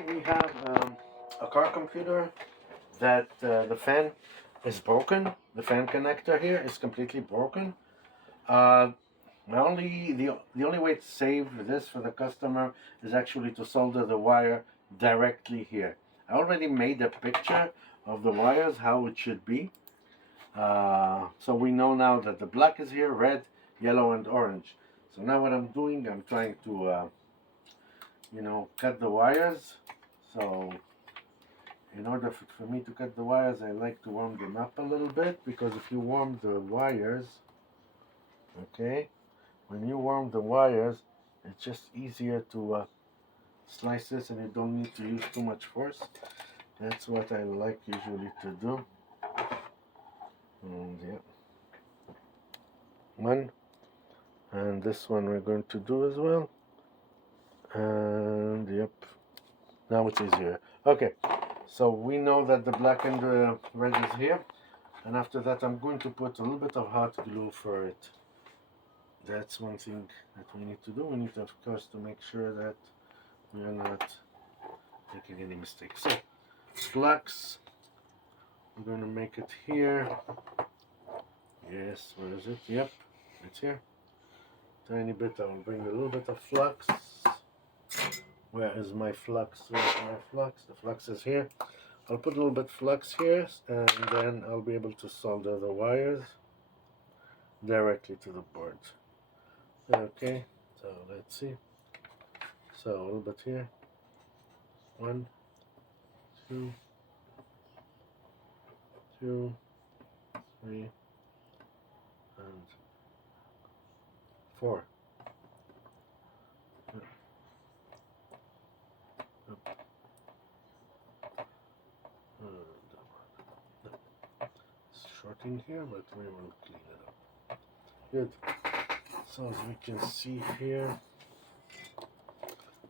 We have a car computer that the fan is broken. The fan connector here is completely broken. Uh, the only way to save this for the customer is actually to solder the wire directly here. I already made a picture of the wires, how it should be. So we know now that the black is here, red, yellow, and orange. So now what I'm doing, I'm trying to, cut the wires. So in order for me to cut the wires, I like to warm them up a little bit, because if you warm the wires, okay, when you warm the wires, it's just easier to slice this, and you don't need to use too much force. That's what I like usually to do. And yeah, one, and this one we're going to do as well. And yep, now it's easier. Okay, so we know that the black and the red is here, and after that I'm going to put a little bit of hot glue for it. That's one thing that we need to do. We need, of course, to make sure that we are not making any mistakes. So, flux, we're going to make it here. Yes, where is it? Yep, it's here. Tiny bit, I'll bring a little bit of flux. Where is my flux? Where's my flux? The flux is here. I'll put a little bit flux here, and then I'll be able to solder the wires directly to the board. Okay, so let's see. So a little bit here. 1, 2, 2, 3, and 4. Yep. Yep. It's short in here, but we will clean it up. Good. So as we can see here,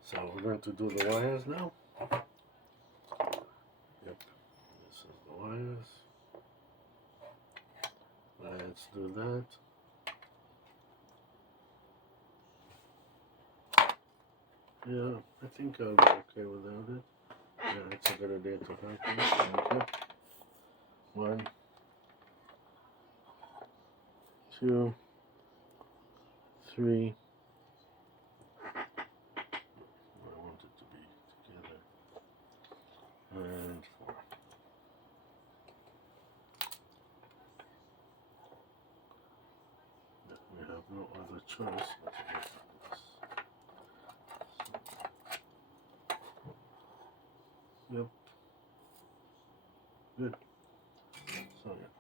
so we're going to do the wires now. Yep, this is the wires. Let's do that. Yeah, I think I'll be okay without it. Yeah, it's a good idea to have it. Okay. 1, 2, 3. I want it to be together. And 4. We have no other choice but to do this. Yep. Good. So yeah.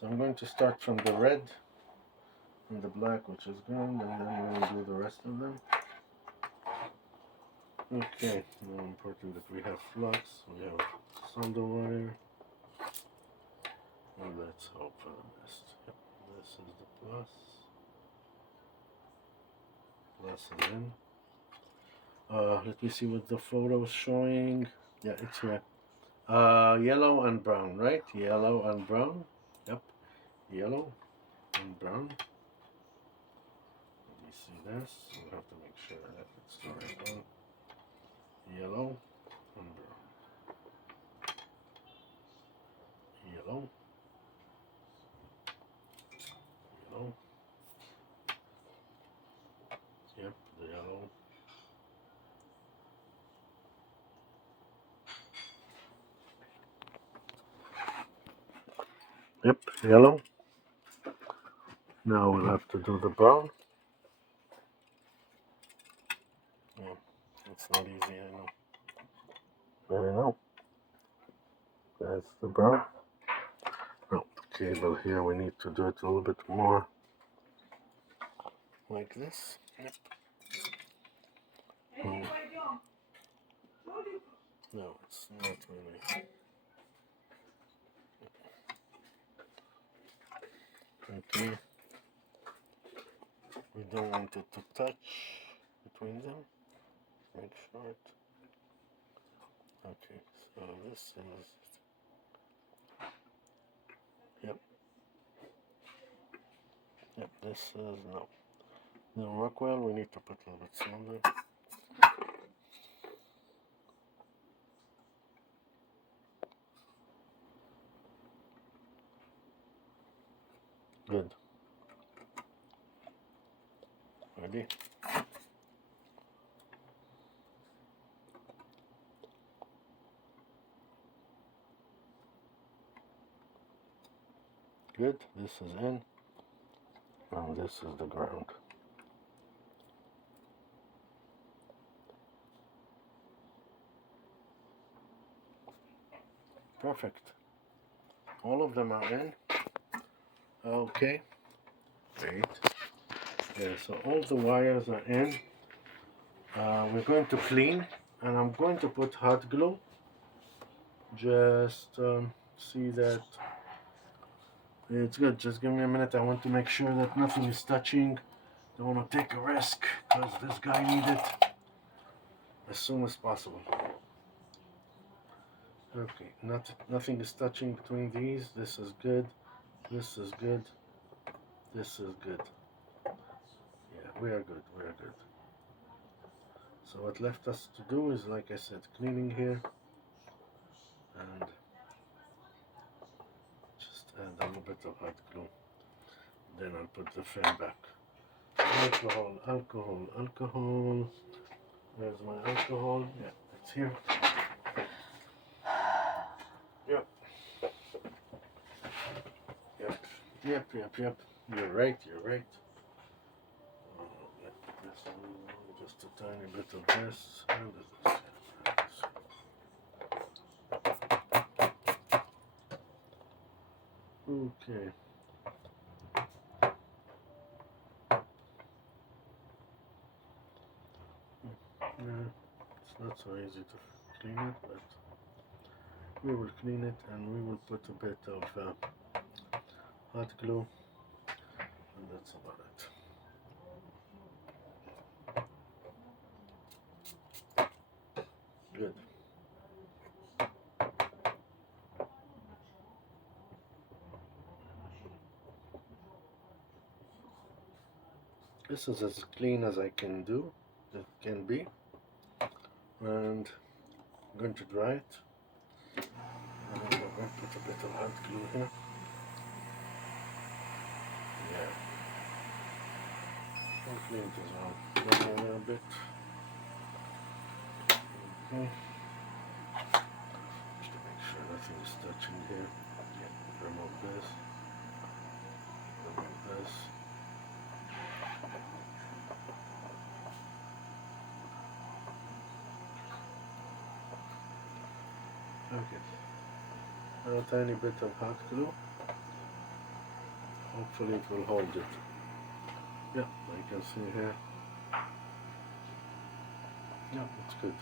So I'm going to start from the red and the black, which is gone, and then we'll do the rest of them. Okay, now important that we have flux, we have solder wire, and let's hope for the best. Yep, this is the plus. Plus is in. Let me see what the photo is showing. Yeah, it's here. Yellow and brown, right? Yellow and brown. Yep, yellow and brown. Let me see this. We have to make sure that it's the right one. Yellow and brown. Yellow. Yellow. Yep, the yellow. Yep, yellow. Now we'll have to do the brown. Yeah, it's not easy, I know. But I know. That's the brown. Oh, the cable here, we need to do it a little bit more. Like this. Yep. No, it's not really. Okay. We don't want it to touch between them. Right short. Okay, so this is. Yep. Yep, this is no. The Rockwell, we need to put a little bit solder. Good. Ready? Good. This is in. Now this is the ground. Perfect. All of them are in. Okay. Great. Yeah, so all the wires are in. We're going to clean, and I'm going to put hot glue. Just see that it's good. Just give me a minute. I want to make sure that nothing is touching. Don't want to take a risk because this guy needs it as soon as possible. Okay, nothing is touching between these. This is good. This is good. This is good. Yeah, we are good. We are good. So what left us to do is, like I said, cleaning here and just add a little bit of hot glue. Then I'll put the fan back. Alcohol, alcohol, alcohol. Where's my alcohol? Yeah, it's here. Yep. Yep. Yep, yep, yep. You're right, you're right. This one, just a tiny bit of this. And this. Okay. Yeah, it's not so easy to clean it, but we will clean it and we will put a bit of hot glue, and that's about it. Good. This is as clean as I can do, it can be, and I'm going to dry it. And I'm going to put a bit of hot glue here. Yeah. I'll clean it as well. Maybe a little bit. Okay. Just to make sure nothing is touching here. Yeah. Remove this. Remove this. Okay. A tiny bit of hot glue. Hopefully it will hold it. Yeah, you can see here. Yeah, it's good.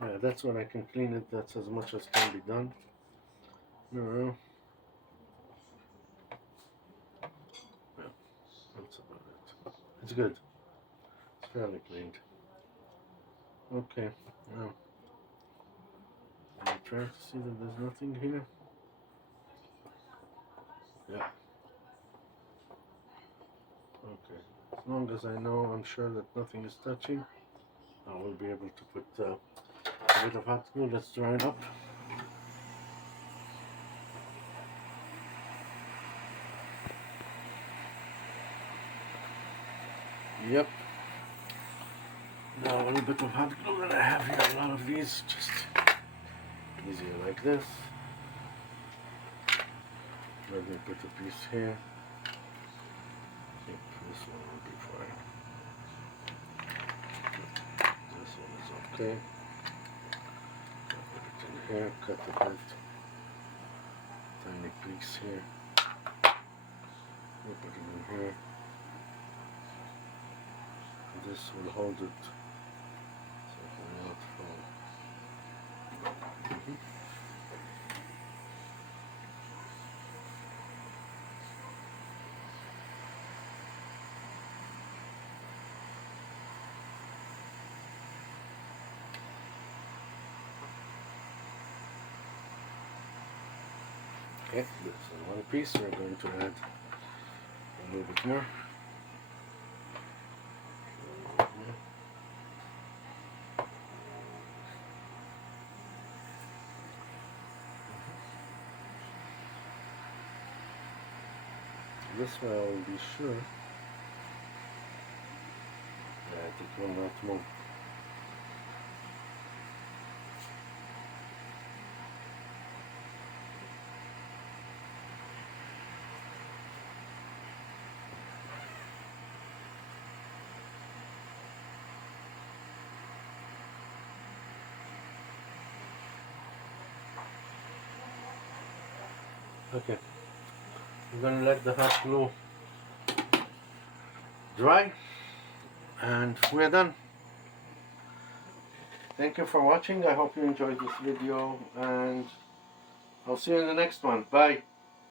Yeah, that's when I can clean it. That's as much as can be done. No, yeah, that's about it. It's good. It's fairly cleaned. Okay, now I'm trying to see that there's nothing here. Yeah. Okay. As long as I know, I'm sure that nothing is touching, I will be able to put a bit of hot glue. Let's dry it up. Yep. Now a little bit of hot glue that I have here. A lot of these, just easier like this. Let me put a piece here. Yep, this one will be fine. This one is okay. I'll put it in here, cut a bit. Tiny piece here. We'll put it in here. This will hold it so it will not fall. Okay, this is one piece. We're going to add a little bit more. this way I will be sure. Yeah, I think it will not move. Okay, I'm gonna let the hot glue dry, and we're done. Thank you for watching. I hope you enjoyed this video, and I'll see you in the next one. Bye.